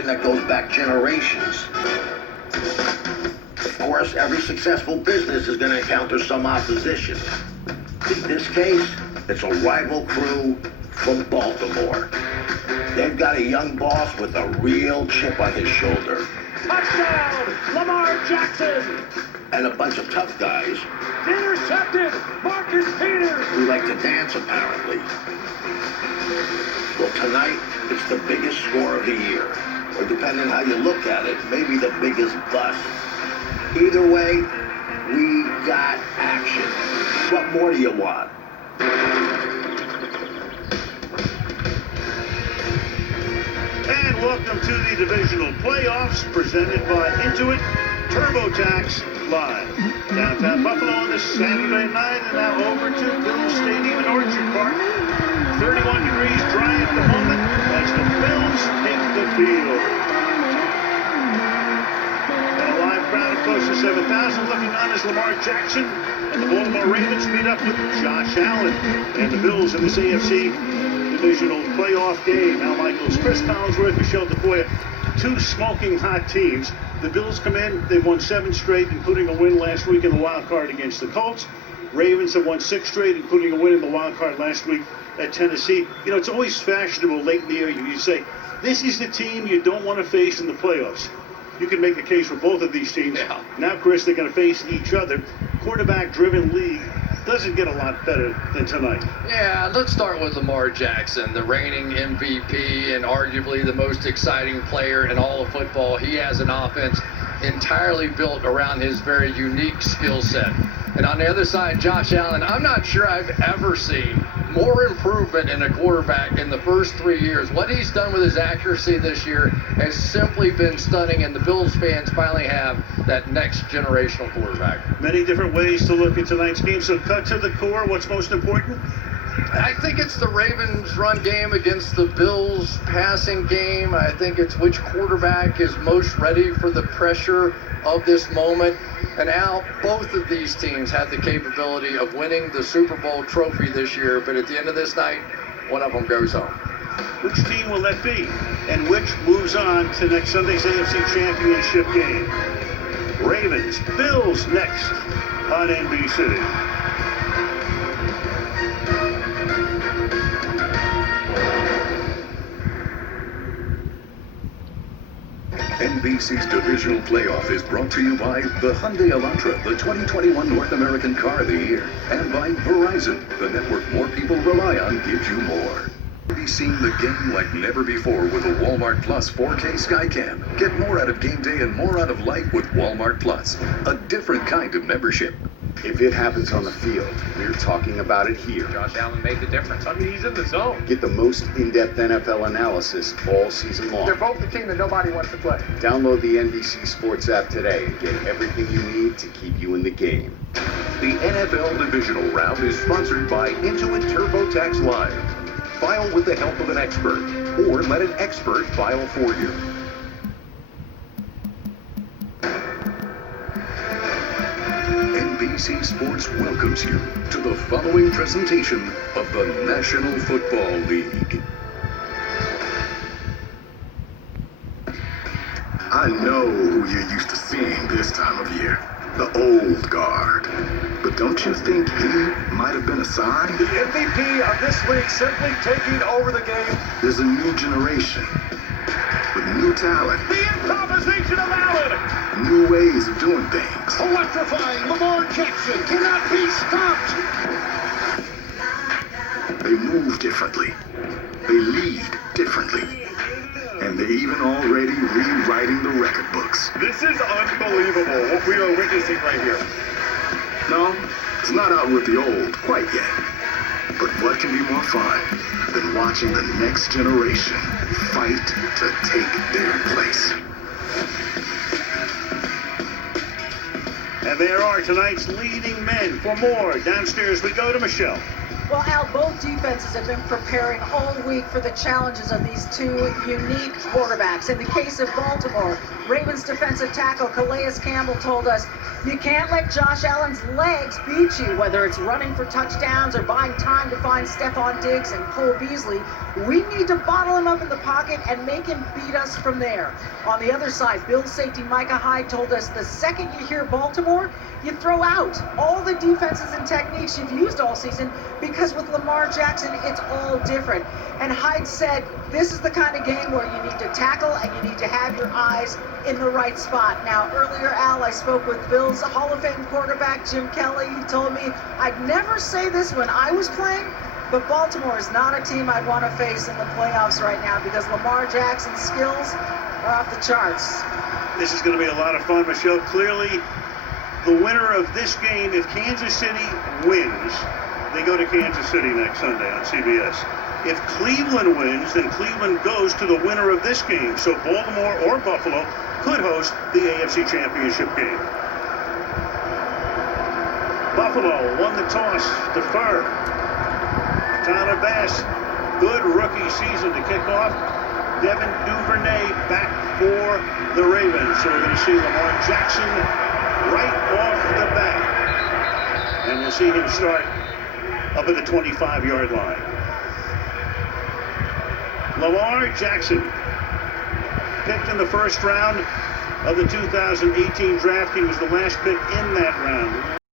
That goes back generations. Of course, every successful business is going to encounter some opposition. In this case, it's a rival crew from Baltimore. They've got a young boss with a real chip on his shoulder. Touchdown, Lamar Jackson! And a bunch of tough guys. Intercepted, Marcus Peters! Who like to dance, apparently. Well, tonight, it's the biggest score of the year. Or depending how you look at it, maybe the biggest bust. Either way, we got action. What more do you want? And welcome to the divisional playoffs presented by Intuit TurboTax Live. Downtown Buffalo on this Saturday night, and now over to Bills Stadium in Orchard Park. 31 degrees dry at the moment as the Bills take the field. And a live crowd of close to 7,000 looking on as Lamar Jackson and the Baltimore Ravens meet up with Josh Allen and the Bills in this AFC divisional playoff game. Al Michaels, Chris Collinsworth, Michelle DePoya, two smoking hot teams. The Bills come in, they've won 7 straight, including a win last week in the wild card against the Colts. Ravens have won 6 straight, including a win in the wild card last week at Tennessee. You know, it's always fashionable late in the year. You say, this is the team you don't want to face in the playoffs. You can make a case for both of these teams. Yeah. Now, Chris, they're going to face each other. Quarterback-driven league doesn't get a lot better than tonight. Yeah, let's start with Lamar Jackson, the reigning MVP and arguably the most exciting player in all of football. He has an offense entirely built around his very unique skill set. And on the other side, Josh Allen, I'm not sure I've ever seen more improvement in a quarterback in the first 3 years. What he's done with his accuracy this year has simply been stunning, and the Bills fans finally have that next generational quarterback. Many different ways to look at tonight's game, so cut to the core. What's most important? I think it's the Ravens' run game against the Bills' passing game. I think it's which quarterback is most ready for the pressure of this moment. And Al, both of these teams had the capability of winning the Super Bowl trophy this year, but at the end of this night, one of them goes home. Which team will that be? And which moves on to next Sunday's AFC Championship game? Ravens, Bills next on NBC. NBC's divisional playoff is brought to you by the Hyundai Elantra, the 2021 North American Car of the Year, and by Verizon, the network more people rely on gives you more. Be seeing the game like never before with a Walmart Plus 4K Skycam. Get more out of game day and more out of life with Walmart Plus, a different kind of membership. If it happens on the field, we're talking about it here. Josh Allen made the difference. I mean, he's in the zone. Get the most in-depth NFL analysis all season long. They're both the team that nobody wants to play. Download the NBC Sports app today and get everything you need to keep you in the game. The NFL Divisional Round is sponsored by Intuit TurboTax Live. File with the help of an expert, or let an expert file for you. NBC Sports welcomes you to the following presentation of the National Football League. I know who you're used to seeing this time of year. The old guard. But don't you think he might have been a sign? The MVP of this league simply taking over the game. There's a new generation with new talent, The improvisation of Allen. new ways of doing things. Electrifying Lamar Jackson cannot be stopped. They move differently. They lead differently. And they're even already rewriting the record books. This is unbelievable what we are witnessing right here. No, it's not out with the old quite yet. But what can be more fun than watching the next generation fight to take their place? And there are tonight's leading men. For more, downstairs we go to Michelle. Well, Al, both defenses have been preparing all week for the challenges of these two unique quarterbacks. In the case of Baltimore, Ravens defensive tackle Calais Campbell told us, you can't let Josh Allen's legs beat you, whether it's running for touchdowns or buying time to find Stephon Diggs and Cole Beasley. We need to bottle him up in the pocket and make him beat us from there. On the other side, Bills safety Micah Hyde told us the second you hear Baltimore, you throw out all the defenses and techniques you've used all season, because with Lamar Jackson, it's all different. And Hyde said, this is the kind of game where you need to tackle and you need to have your eyes in the right spot. Now, earlier, Al, I spoke with Bills Hall of Fame quarterback Jim Kelly. He told me, I'd never say this when I was playing, but Baltimore is not a team I'd want to face in the playoffs right now because Lamar Jackson's skills are off the charts. This is going to be a lot of fun, Michelle. Clearly, the winner of this game, if Kansas City wins, they go to Kansas City next Sunday on CBS. If Cleveland wins, then Cleveland goes to the winner of this game. So Baltimore or Buffalo could host the AFC Championship game. Buffalo won the toss, defer. Tyler Bass, good rookie season to kick off. Devin Duvernay back for the Ravens. So we're going to see Lamar Jackson right off the bat. And we'll see him start up at the 25-yard line. Lamar Jackson, picked in the first round of the 2018 draft. He was the last pick in that round.